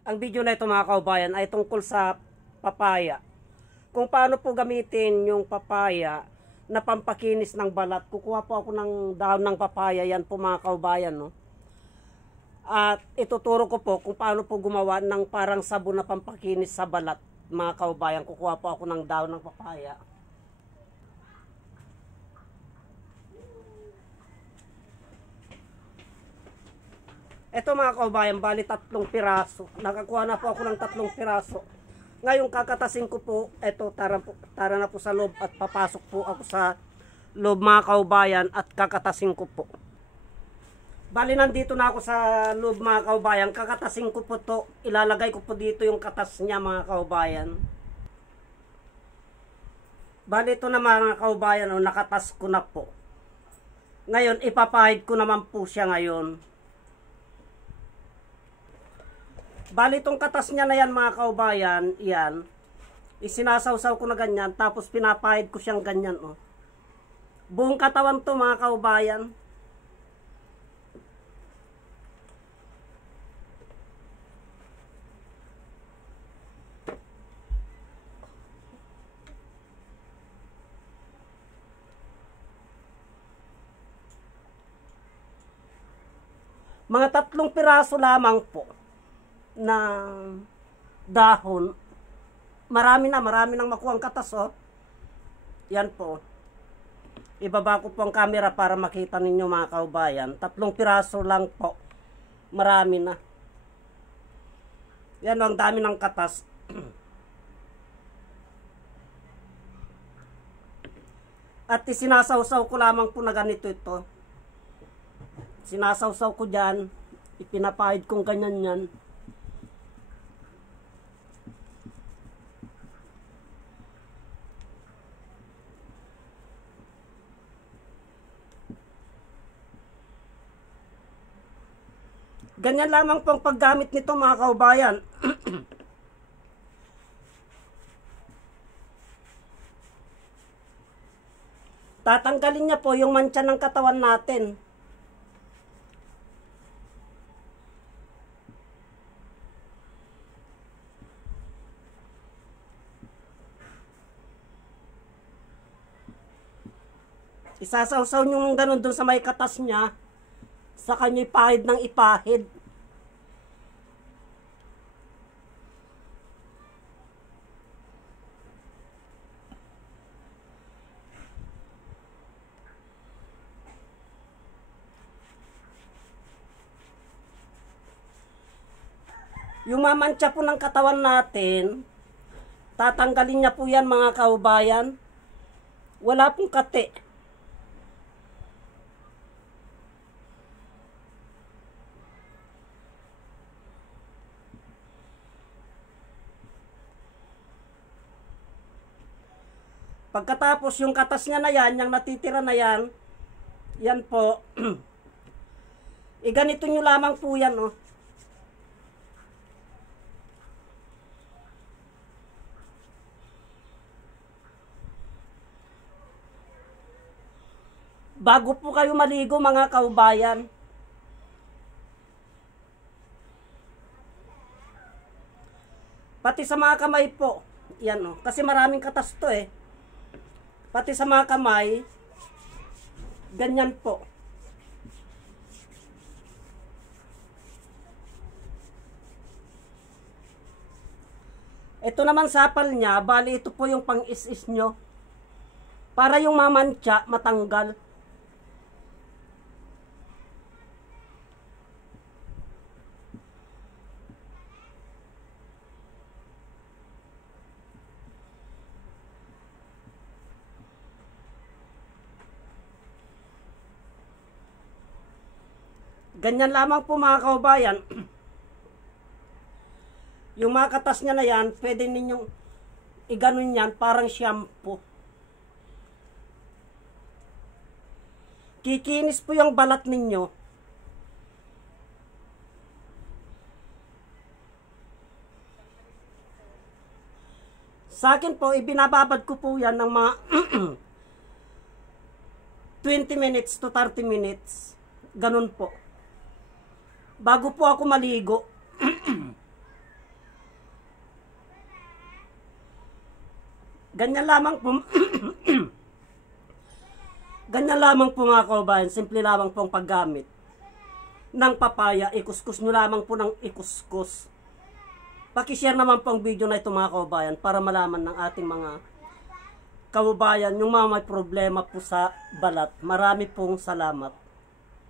Ang video na ito mga kaubayan ay tungkol sa papaya. Kung paano po gamitin yung papaya na pampakinis ng balat. Kukuha po ako ng dahon ng papaya, yan po mga kaubayan. No? At ituturo ko po kung paano po gumawa ng parang sabon na pampakinis sa balat mga kaubayan. Kukuha po ako ng dahon ng papaya. Ito mga kaubayan, bali 3 piraso. Nakakuha na po ako ng 3 piraso. Ngayon kakatasin ko po, ito tara na po sa loob at papasok po ako sa loob mga kaubayan at kakatasin ko po. Bali nandito na ako sa loob mga kaubayan, kakatasin ko po to, ilalagay ko po dito yung katas niya mga kaubayan. Bali ito na mga kaubayan, nakatas ko na po. Ngayon ipapahid ko naman po siya ngayon. Bali itong katas niya na yan mga kaubayan, yan, isinasawsaw ko na ganyan, tapos pinapahid ko siyang ganyan, oh. Buong katawan to mga kaubayan. Mga 3 piraso lamang po na dahon. Marami nang makuha ang katas, oh. Yan po. Ibaba ko po ang camera para makita ninyo mga kaubayan. 3 piraso lang po. Marami na. Yan, ang dami ng katas. At isinasawsaw ko lamang po na ganito ito. Sinasawsaw ko dyan. Ipinapahid kong ganyan yan. Ganyan lamang pong paggamit nito mga kaubayan. Tatanggalin niya po yung mancha ng katawan natin. Isasawsaw nyo ng ganun dun sa may katas niya. Sa kanya ipahid ng ipahid. Yung mamantsa po ng katawan natin, tatanggalin niya po yan mga kaubayan. Wala pong kate. Pagkatapos yung katas niya na yan, yung natitira na yan, yan po, ganito nyo lamang po yan, oh. Bago po kayo maligo mga kaubayan, pati sa mga kamay po, yan, oh, kasi maraming katas to eh. Pati sa mga kamay, ganyan po. Ito naman sapal niya, bali ito po yung pang-is-is nyo. Para yung mamantsa, matanggal. Ganyan lamang po mga kaubayan. Yung mga katas niya na yan, pwede ninyong iganon yan parang shampoo. Kikinis po yung balat ninyo. Sa akin po, ibinababad ko po yan ng mga 20 minutes to 30 minutes. Ganun po. Bago po ako maligo. Ganyan lamang po. Ganyan lamang po mga kababayan, simple lamang po ang paggamit ng papaya. Ikuskus nyo lamang po ng ikuskus. Pakishare naman po ang video na ito mga kababayan para malaman ng ating mga kababayan yung mga may problema po sa balat. Marami pong salamat.